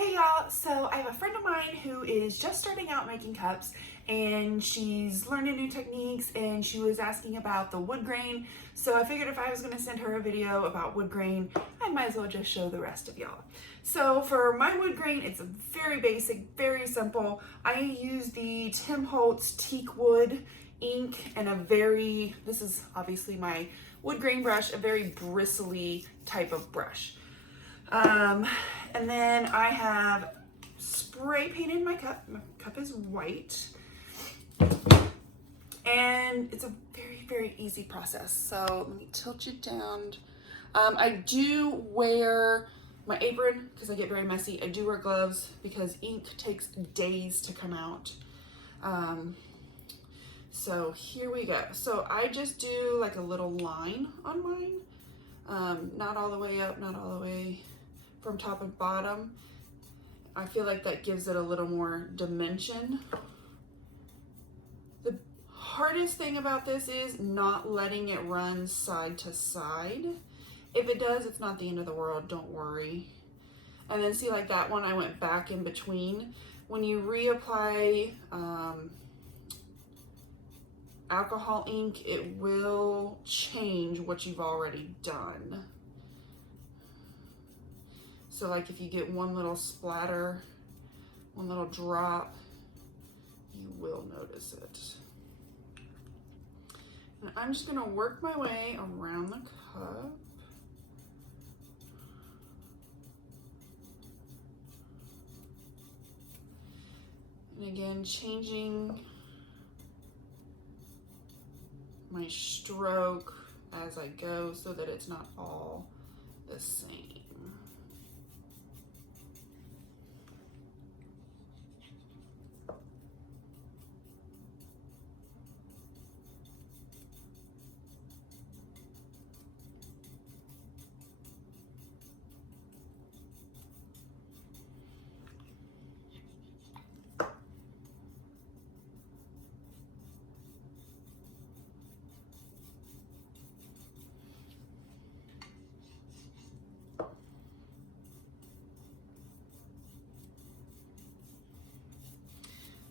Hey y'all, so I have a friend of mine who is just starting out making cups and she's learning new techniques and she was asking about the wood grain. So I figured if I was going to send her a video about wood grain, I might as well just show the rest of y'all. So for my wood grain, it's very basic, very simple. I use the Tim Holtz teak wood ink and this is obviously my wood grain brush, a very bristly type of brush. And then I have spray painted my cup. My cup is white. And it's a very, very easy process. So let me tilt you down. I do wear my apron because I get very messy. I do wear gloves because ink takes days to come out. So here we go. So I just do like a little line on mine. Not all the way up, not all the way from top and bottom. I feel like that gives it a little more dimension. The hardest thing about this is not letting it run side to side. If it does, it's not the end of the world, don't worry. And then see, like that one, I went back in between. When you reapply alcohol ink, it will change what you've already done. So like if you get one little splatter, one little drop, you will notice it. And I'm just gonna work my way around the cup. And again, changing my stroke as I go so that it's not all the same.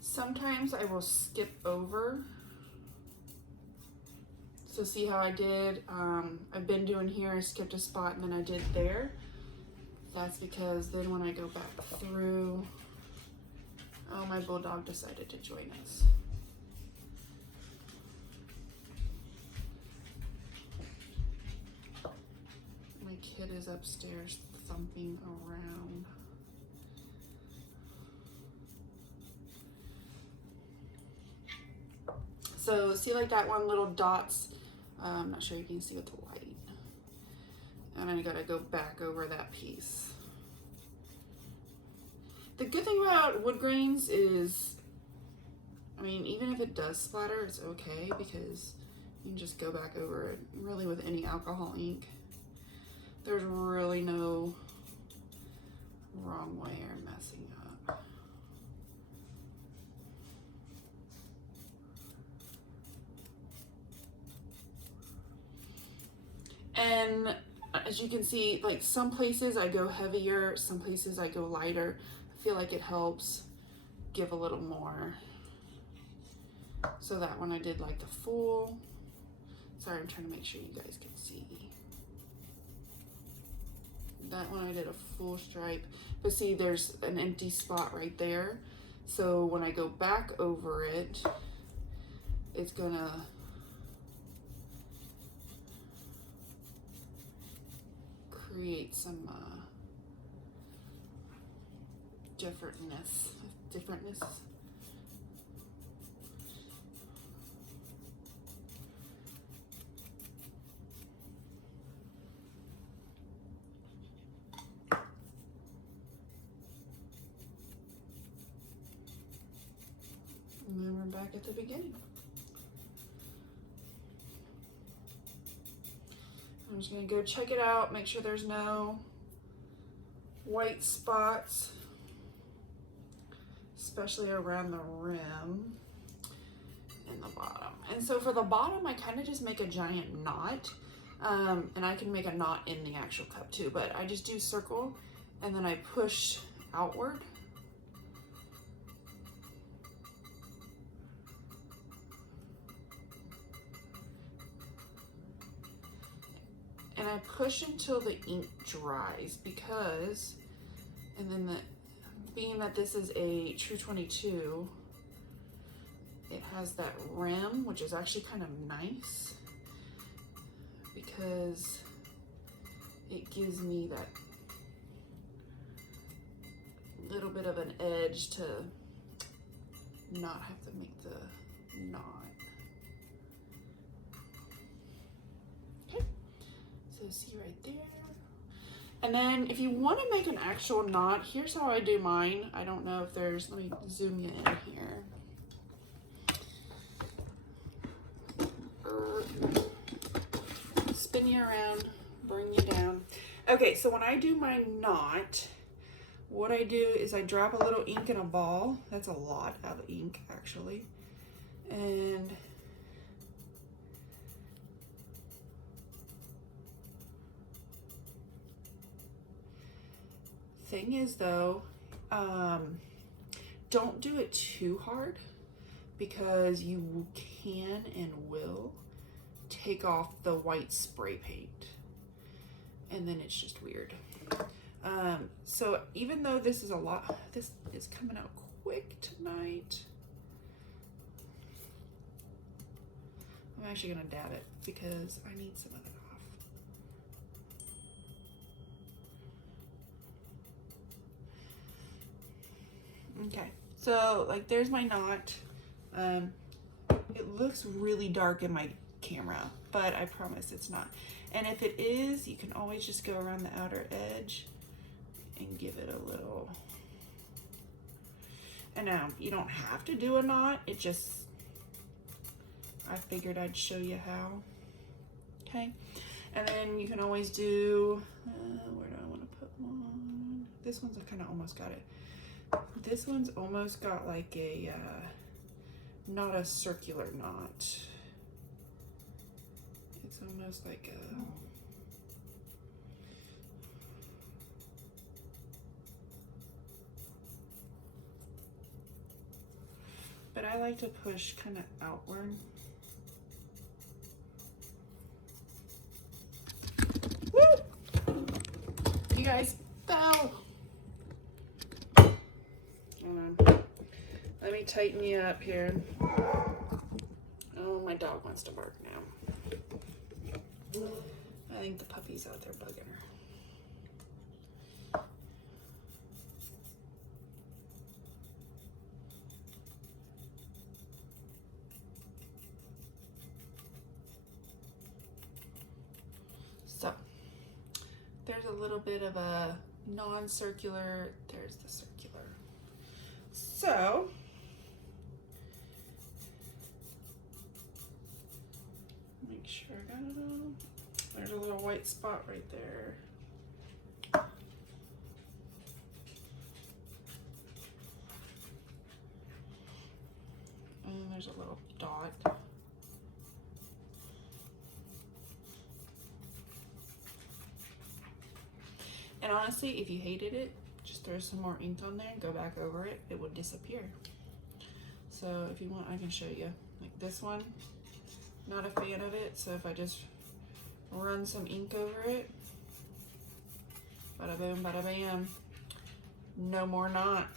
Sometimes I will skip over. So see how I did, I've been doing here, I skipped a spot and then I did there. That's because then when I go back through, oh, my bulldog decided to join us. My kid is upstairs thumping around. So see like that one little dots, I'm not sure you can see with the light. And I gotta go back over that piece. The good thing about wood grains is, I mean, even if it does splatter, it's okay because you can just go back over it. Really with any alcohol ink, there's really no wrong way or messing up. And as you can see, like some places I go heavier, some places I go lighter. I feel like it helps give a little more. So that one I did like the full. Sorry, I'm trying to make sure you guys can see. That one I did a full stripe. But see, there's an empty spot right there. So when I go back over it, it's gonna create some differentness. And then we're back at the beginning. I'm just gonna go check it out, make sure there's no white spots, especially around the rim and the bottom. And so for the bottom, I kind of just make a giant knot. And I can make a knot in the actual cup too, but I just do circle and then I push outward. And I push until the ink dries because, and then being that this is a True 22, it has that rim, which is actually kind of nice because it gives me that little bit of an edge to not have to make the knot. Okay, so see right there. And then if you want to make an actual knot, here's how I do mine. I don't know if there's, let me zoom you in here. Spin you around, bring you down. Okay, so when I do my knot, what I do is I drop a little ink in a ball. That's a lot of ink, actually. And thing is though, don't do it too hard because you can and will take off the white spray paint and then it's just weird. So even though this is a lot, this is coming out quick tonight. I'm actually gonna dab it because I need some of it off. Okay, so like there's my knot. It looks really dark in my camera, but I promise it's not. And if it is, you can always just go around the outer edge and give it a little. And now you don't have to do a knot, it just, I figured I'd show you how. Okay, and then you can always do, where do I want to put one? This one's kind of almost got it. This one's almost got like a, not a circular knot. It's almost like a, but I like to push kind of outward. Woo! You guys fell. Let me tighten you up here. Oh, my dog wants to bark now. I think the puppy's out there bugging her. So, there's a little bit of a non-circular, there's the circular. So, make sure I got it all. There's a little white spot right there. And there's a little dot. And honestly, if you hated it, just throw some more ink on there and go back over it. It would disappear. So if you want, I can show you. Like this one, not a fan of it. So if I just run some ink over it, bada boom, bada bam, no more knot.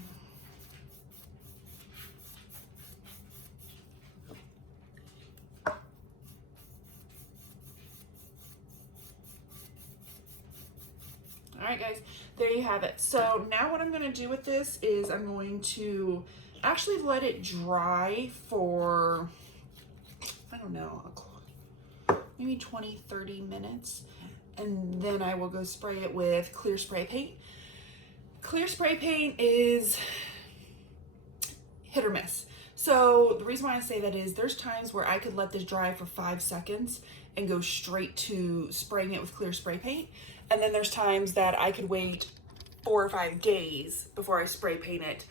All right, guys, there you have it. So now what I'm going to do with this is I'm going to actually let it dry for, I don't know, maybe 20-30 minutes, and then I will go spray it with clear spray paint. Clear spray paint is hit or miss. So the reason why I say that is there's times where I could let this dry for 5 seconds and go straight to spraying it with clear spray paint. And then there's times that I could wait 4 or 5 days before I spray paint it.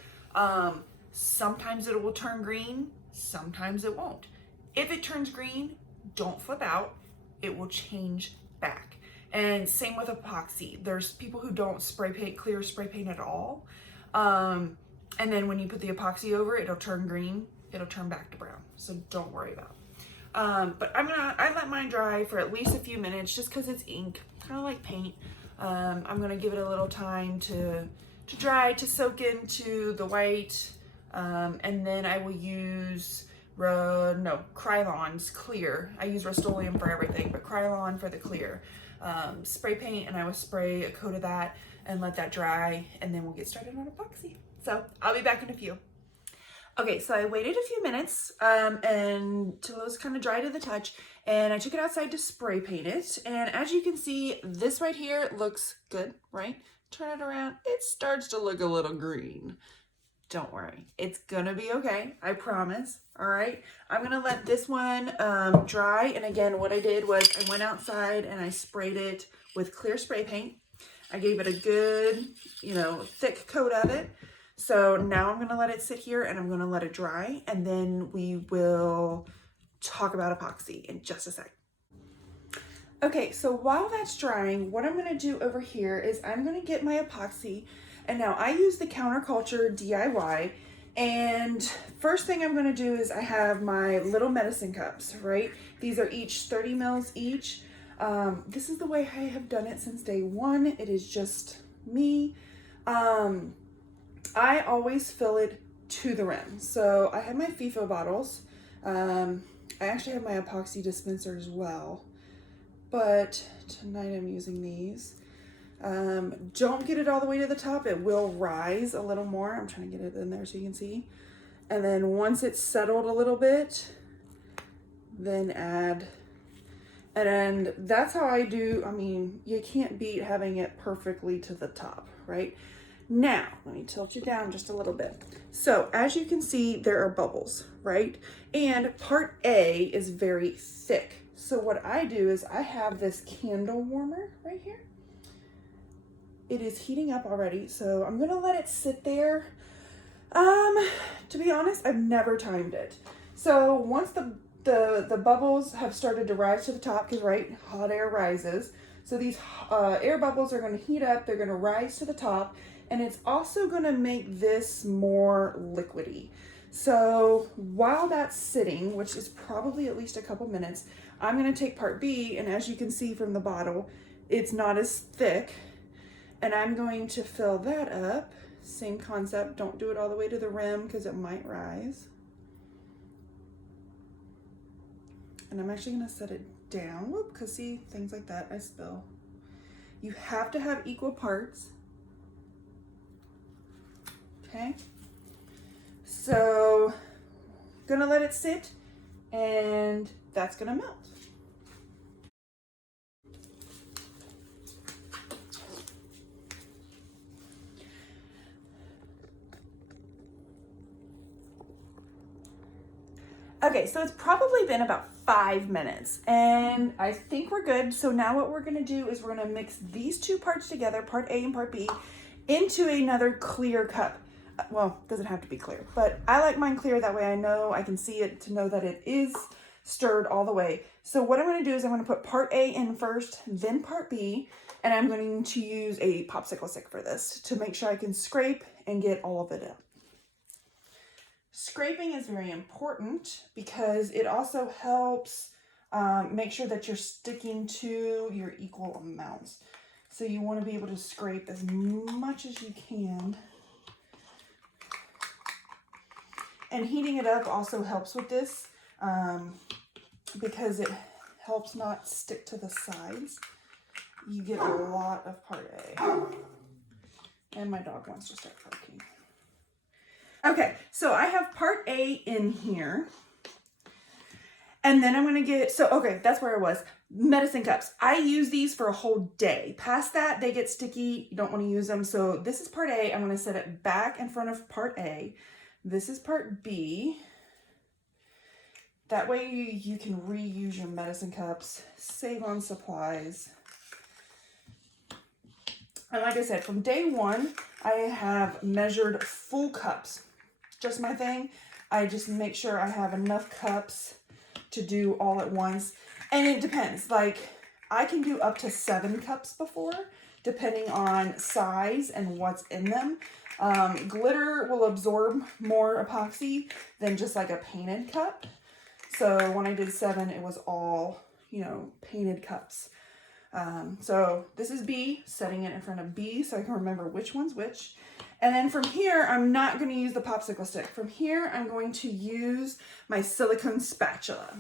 Sometimes it will turn green, sometimes it won't. If it turns green, don't flip out, it will change back. And same with epoxy. There's people who don't spray paint, clear spray paint at all. And then when you put the epoxy over it, it'll turn green. It'll turn back to brown. So don't worry about it. But I let mine dry for at least a few minutes just because it's ink, kind of like paint. I'm gonna give it a little time to dry, to soak into the white. And then I will use Krylon's clear. I use Rust-Oleum for everything, but Krylon for the clear. Spray paint, and I will spray a coat of that and let that dry, and then we'll get started on epoxy. So I'll be back in a few. Okay, so I waited a few minutes until it was kind of dry to the touch, and I took it outside to spray paint it. And as you can see, this right here looks good, right? Turn it around, it starts to look a little green. Don't worry, it's gonna be okay, I promise. All right, I'm gonna let this one dry. And again, what I did was I went outside and I sprayed it with clear spray paint. I gave it a good, thick coat of it. So now I'm gonna let it sit here and I'm gonna let it dry, and then we will talk about epoxy in just a sec. Okay, so while that's drying, what I'm gonna do over here is I'm gonna get my epoxy. And now I use the Counterculture DIY, and first thing I'm gonna do is I have my little medicine cups, right? These are each 30 mils each. This is the way I have done it since day one. It is just me. I always fill it to the rim. So I have my FIFO bottles. I actually have my epoxy dispenser as well, but tonight I'm using these. Don't get it all the way to the top. It will rise a little more. I'm trying to get it in there so you can see. And then once it's settled a little bit, then add. And that's how I do. I mean, you can't beat having it perfectly to the top, right? Now, let me tilt you down just a little bit. So as you can see, there are bubbles, right? And part A is very thick. So what I do is I have this candle warmer right here. It is heating up already, so I'm gonna let it sit there. To be honest, I've never timed it. So once the bubbles have started to rise to the top, because right, hot air rises. So these air bubbles are gonna heat up, they're gonna rise to the top, and it's also gonna make this more liquidy. So while that's sitting, which is probably at least a couple minutes, I'm gonna take part B, and as you can see from the bottle, it's not as thick. And I'm going to fill that up. Same concept, don't do it all the way to the rim because it might rise. And I'm actually gonna set it down, whoop, because see, things like that, I spill. You have to have equal parts. Okay, so gonna let it sit, and that's gonna melt. Okay, so it's probably been about 5 minutes, and I think we're good. So now what we're gonna do is we're gonna mix these two parts together, part A and part B, into another clear cup. Well, it doesn't have to be clear, but I like mine clear. That way I know, I can see it to know that it is stirred all the way. So what I'm gonna do is I'm gonna put part A in first, then part B, and I'm going to use a popsicle stick for this to make sure I can scrape and get all of it out. Scraping is very important because it also helps make sure that you're sticking to your equal amounts. So you want to be able to scrape as much as you can. And heating it up also helps with this because it helps not stick to the sides. You get a lot of part A. And my dog wants to start barking. Okay, so I have part A in here. And then I'm gonna get, okay, that's where I was. Medicine cups. I use these for a whole day. Past that, they get sticky. You don't wanna use them. So this is part A. I'm gonna set it back in front of part A. This is part B. That way you can reuse your medicine cups, save on supplies. And like I said, from day one, I have measured full cups. Just my thing. I just make sure I have enough cups to do all at once. And it depends. Like, I can do up to 7 cups before, depending on size and what's in them. Glitter will absorb more epoxy than just like a painted cup. So when I did 7, it was all, you know, painted cups. So this is B, setting it in front of B so I can remember which one's which. And then from here, I'm not going to use the popsicle stick. From here, I'm going to use my silicone spatula.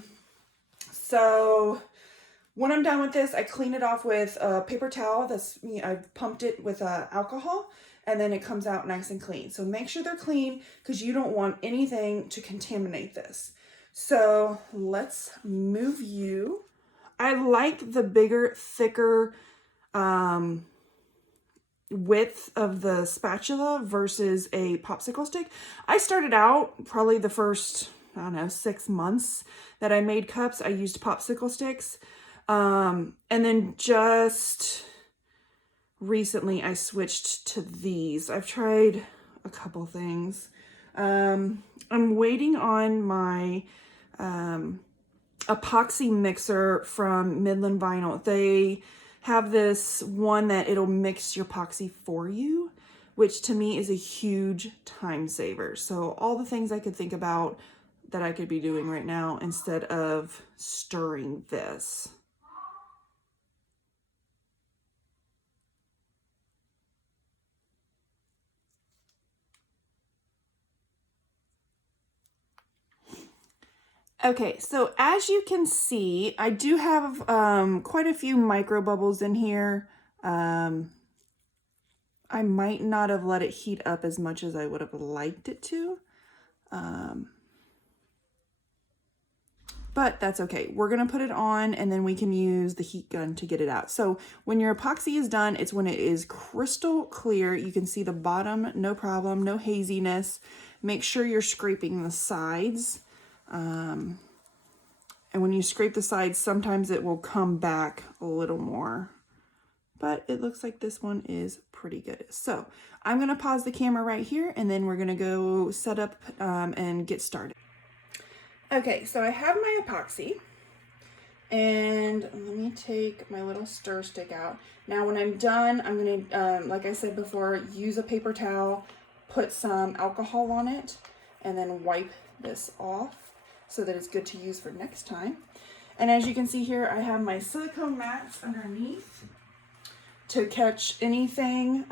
So when I'm done with this, I clean it off with a paper towel. I've pumped it with alcohol, and then it comes out nice and clean. So make sure they're clean because you don't want anything to contaminate this. So let's move you. I like the bigger, thicker width of the spatula versus a popsicle stick. I started out probably the first, I don't know, 6 months that I made cups, I used popsicle sticks. And then just recently I switched to these. I've tried a couple things. I'm waiting on my epoxy mixer from Midland Vinyl. They have this one that it'll mix your epoxy for you, which to me is a huge time saver. So all the things I could think about that I could be doing right now instead of stirring this. Okay, so as you can see, I do have quite a few micro bubbles in here. I might not have let it heat up as much as I would have liked it to. But that's okay. We're gonna put it on and then we can use the heat gun to get it out. So when your epoxy is done, it's when it is crystal clear. You can see the bottom, no problem, no haziness. Make sure you're scraping the sides. And when you scrape the sides, sometimes it will come back a little more. But it looks like this one is pretty good. So I'm gonna pause the camera right here and then we're gonna go set up and get started. Okay, so I have my epoxy and let me take my little stir stick out. Now when I'm done, I'm gonna, like I said before, use a paper towel, put some alcohol on it, and then wipe this off so that it's good to use for next time. And as you can see here, I have my silicone mats underneath to catch anything.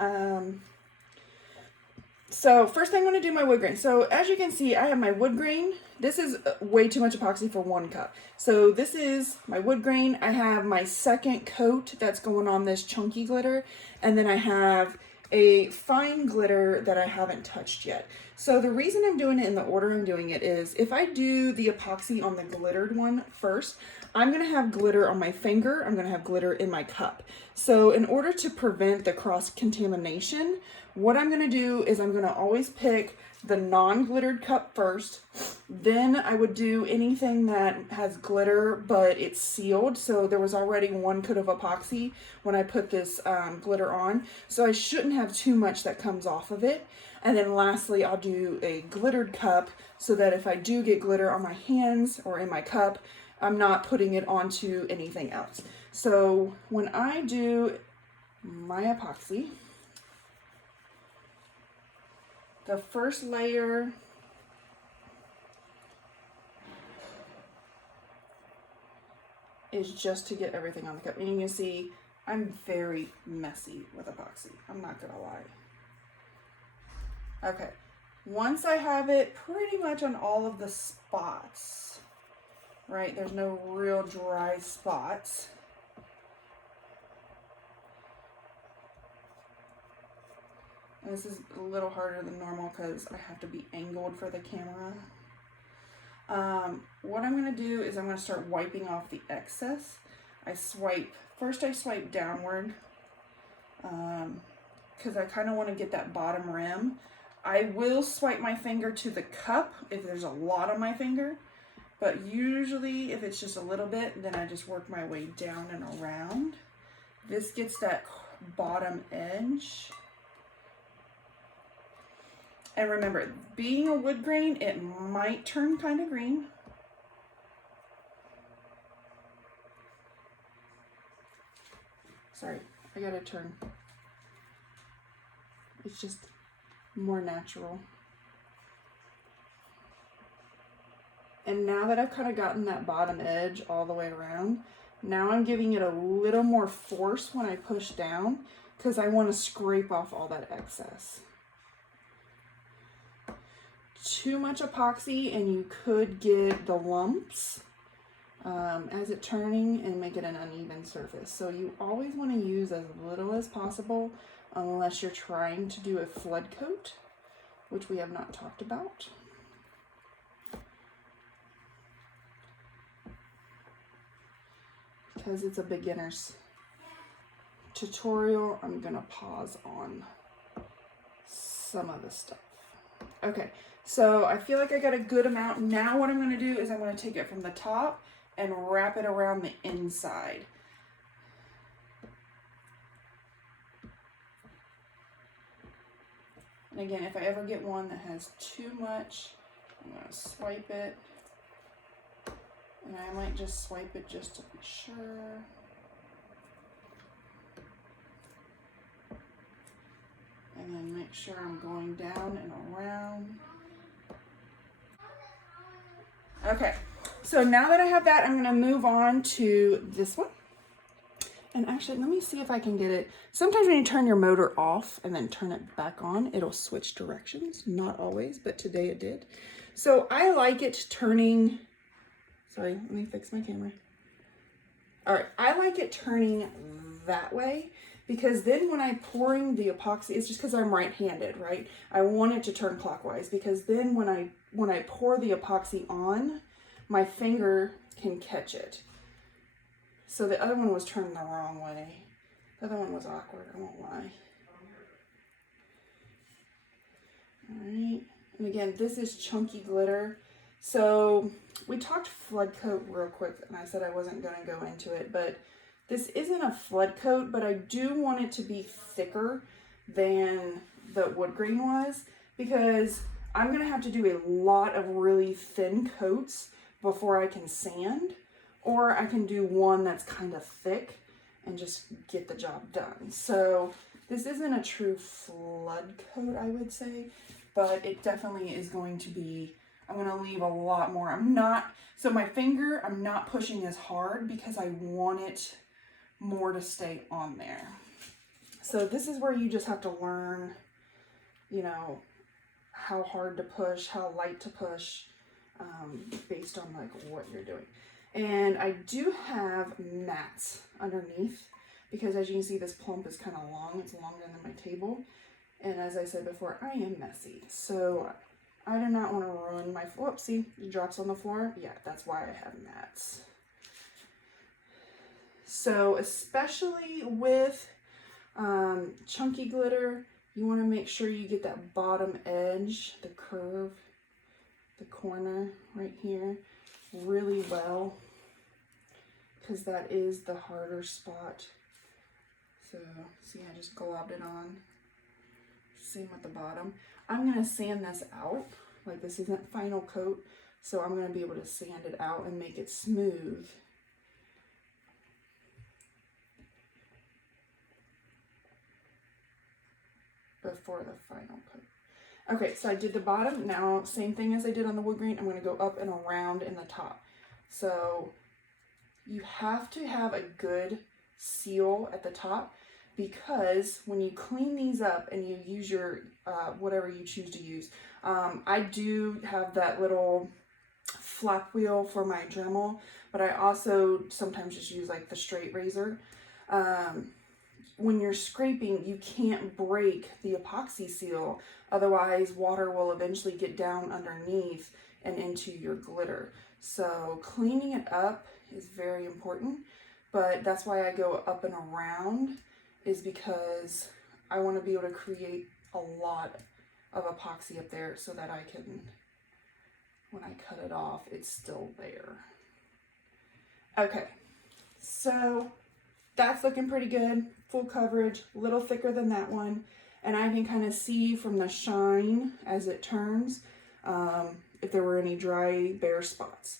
So first I'm going to do my wood grain. So as you can see, I have my wood grain. This is way too much epoxy for 1 cup. So this is my wood grain. I have my second coat that's going on this chunky glitter. And then I have a fine glitter that I haven't touched yet. So the reason I'm doing it in the order I'm doing it is if I do the epoxy on the glittered one first, I'm going to have glitter on my finger. I'm going to have glitter in my cup. So in order to prevent the cross-contamination, what I'm going to do is I'm going to always pick the non-glittered cup first. Then I would do anything that has glitter, but it's sealed. So there was already 1 coat of epoxy when I put this glitter on. So I shouldn't have too much that comes off of it. And then lastly, I'll do a glittered cup so that if I do get glitter on my hands or in my cup, I'm not putting it onto anything else. So when I do my epoxy, the first layer is just to get everything on the cup. And you can see I'm very messy with epoxy. I'm not gonna lie. Okay, once I have it pretty much on all of the spots, right? There's no real dry spots. And this is a little harder than normal because I have to be angled for the camera. What I'm going to do is I'm going to start wiping off the excess. First I swipe downward because I kind of want to get that bottom rim. I will swipe my finger to the cup if there's a lot on my finger, but usually if it's just a little bit, then I just work my way down and around. This gets that bottom edge. And remember, being a wood grain, it might turn kind of green. Sorry, I gotta turn. It's just more natural. And now that I've kind of gotten that bottom edge all the way around, now I'm giving it a little more force when I push down because I want to scrape off all that excess. Too much epoxy and you could get the lumps as it's turning and make it an uneven surface. So you always want to use as little as possible unless you're trying to do a flood coat, which we have not talked about. Because it's a beginner's tutorial, I'm gonna pause on some of the stuff. Okay, so I feel like I got a good amount. Now what I'm gonna do is I'm gonna take it from the top and wrap it around the inside. And again, if I ever get one that has too much, I'm gonna swipe it. And I might just swipe it just to be sure. And then make sure I'm going down and around. Okay, so now that I have that, I'm gonna move on to this one. And actually, let me see if I can get it. Sometimes when you turn your motor off and then turn it back on, it'll switch directions. Not always, but today it did. So I like it turning. Sorry, let me fix my camera. All right, I like it turning that way because then when I'm pouring the epoxy, it's just because I'm right-handed, right? I want it to turn clockwise because then when I pour the epoxy on, my finger can catch it. So the other one was turned the wrong way. The other one was awkward, I won't lie. All right, and again, this is chunky glitter. So we talked flood coat real quick, and I said I wasn't going to go into it, but this isn't a flood coat, but I do want it to be thicker than the wood grain was because I'm going to have to do a lot of really thin coats before I can sand, or I can do one that's kind of thick and just get the job done. So this isn't a true flood coat, I would say, but it definitely is going to be. I'm going to leave a lot more. So my finger, I'm not pushing as hard because I want it more to stay on there. So this is where you just have to learn, you know, how hard to push, how light to push, based on like what you're doing. And I do have mats underneath because as you can see, this plump is kind of long. It's longer than my table. And as I said before, I am messy. So I do not want to ruin my, whoopsie, it drops on the floor. Yeah, that's why I have mats. So especially with chunky glitter, you want to make sure you get that bottom edge, the curve, the corner right here really well, because that is the harder spot. So see, I just globbed it on. Same with the bottom. I'm going to sand this out. Like this isn't final coat, so I'm going to be able to sand it out and make it smooth. Before the final coat. Okay, so I did the bottom. Now, same thing as I did on the wood grain, I'm going to go up and around in the top. So you have to have a good seal at the top, because when you clean these up and you use your whatever you choose to use, I do have that little flap wheel for my Dremel, but I also sometimes just use like the straight razor. When you're scraping, you can't break the epoxy seal, otherwise water will eventually get down underneath and into your glitter. So cleaning it up is very important, but that's why I go up and around, is because I want to be able to create a lot of epoxy up there so that I can, when I cut it off, it's still there. Okay, so that's looking pretty good. Full coverage, a little thicker than that one. And I can kind of see from the shine as it turns if there were any dry, bare spots.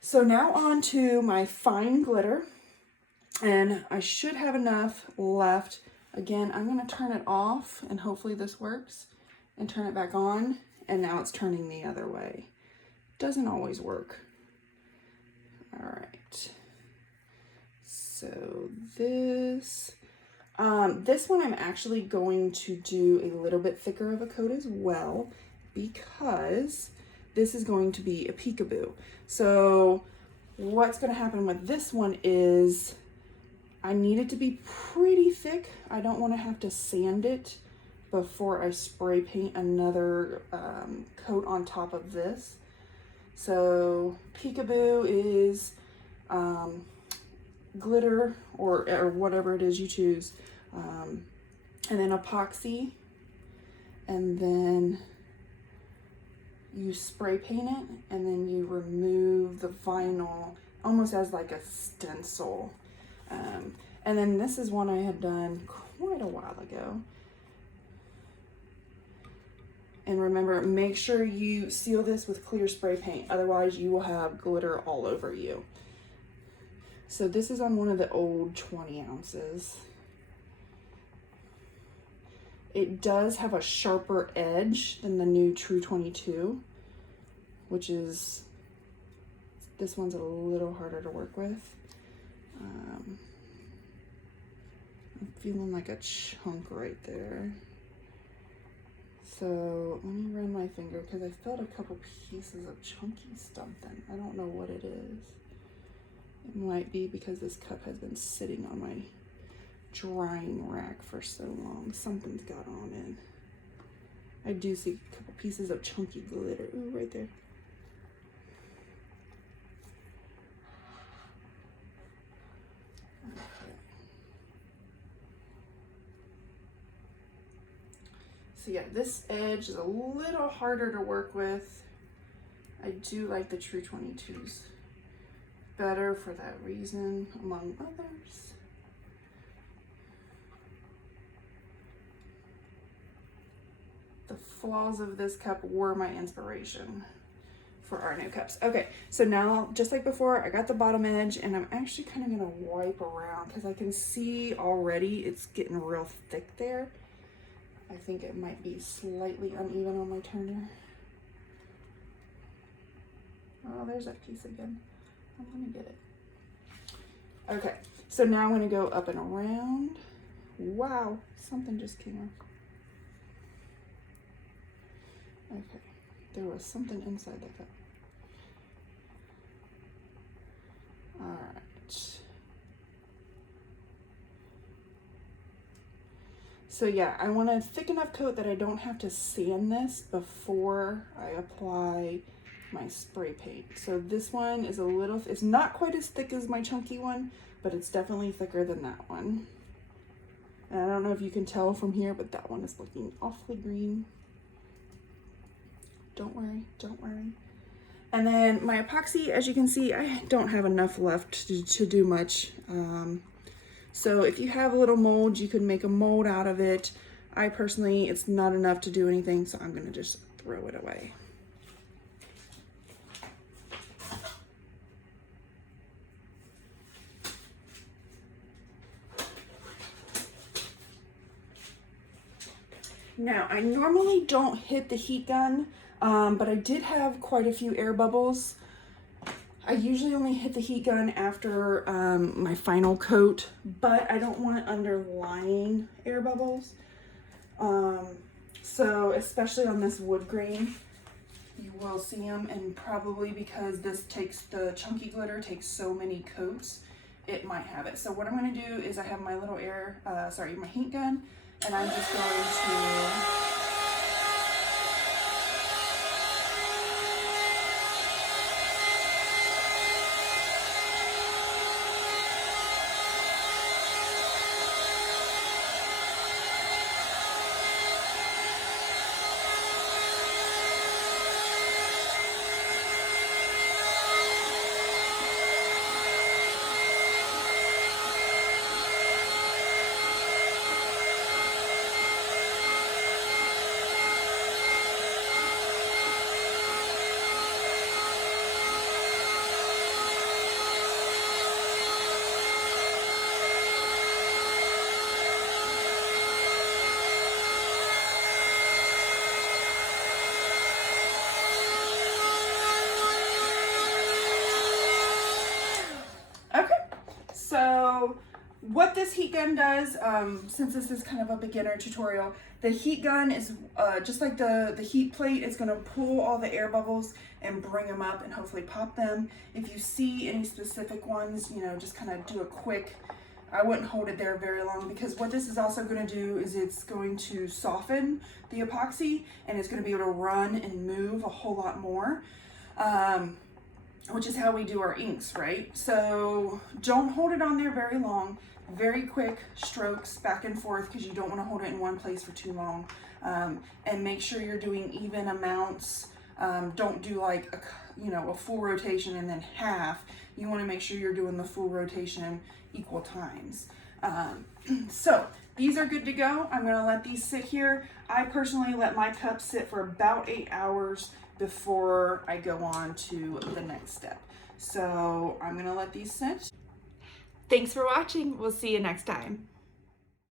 So now on to my fine glitter. And I should have enough left. Again, I'm going to turn it off and hopefully this works. and turn it back on, and now it's turning the other way. Doesn't always work. All right. So this one I'm actually going to do a little bit thicker of a coat as well, because this is going to be a peekaboo. So what's going to happen with this one is I need it to be pretty thick. I don't want to have to sand it before I spray paint another coat on top of this. So peekaboo is glitter or whatever it is you choose, and then epoxy, and then you spray paint it, and then you remove the vinyl almost as like a stencil. And then this is one I had done quite a while ago. And remember, make sure you seal this with clear spray paint, otherwise you will have glitter all over you. So this is on one of the old 20 ounces. It does have a sharper edge than the new True 22, which is, this one's a little harder to work with. I'm feeling like a chunk right there. So let me run my finger, because I felt a couple pieces of chunky something. I don't know what it is. It might be because this cup has been sitting on my drying rack for so long. Something's got on it. I do see a couple pieces of chunky glitter. Ooh, right there. So yeah, this edge is a little harder to work with. I do like the True 22s better for that reason, among others. The flaws of this cup were my inspiration for our new cups. Okay, so now, just like before, I got the bottom edge, and I'm actually kind of gonna wipe around, because I can see already it's getting real thick there. I think it might be slightly uneven on my turner. Oh, there's that piece again. I'm gonna get it. Okay, so now I'm gonna go up and around. Wow, something just came off. Okay, there was something inside that cup. All right. So yeah, I want a thick enough coat that I don't have to sand this before I apply my spray paint. So this one is a little, it's not quite as thick as my chunky one, but it's definitely thicker than that one. And I don't know if you can tell from here, but that one is looking awfully green. Don't worry, don't worry. And then my epoxy, as you can see, I don't have enough left to do much. So if you have a little mold, you can make a mold out of it. I personally, it's not enough to do anything, so I'm gonna just throw it away. Now, I normally don't hit the heat gun, but I did have quite a few air bubbles. I usually only hit the heat gun after my final coat, but I don't want underlying air bubbles. So especially on this wood grain, you will see them, and probably because this takes, the chunky glitter takes so many coats, it might have it. So what I'm gonna do is I have my little my heat gun, and I'm just going to what this heat gun does, since this is kind of a beginner tutorial, the heat gun is just like the heat plate. It's going to pull all the air bubbles and bring them up and hopefully pop them. If you see any specific ones, you know, just kind of do a quick, I wouldn't hold it there very long, because what this is also going to do is it's going to soften the epoxy and it's going to be able to run and move a whole lot more, which is how we do our inks, right? So don't hold it on there very long. Very quick strokes back and forth, because you don't want to hold it in one place for too long. And make sure you're doing even amounts. Don't do like a full rotation and then half. You want to make sure you're doing the full rotation equal times. So these are good to go. I'm going to let these sit here. I personally let my cups sit for about 8 hours before I go on to the next step. So I'm going to let these sit. Thanks for watching. We'll see you next time.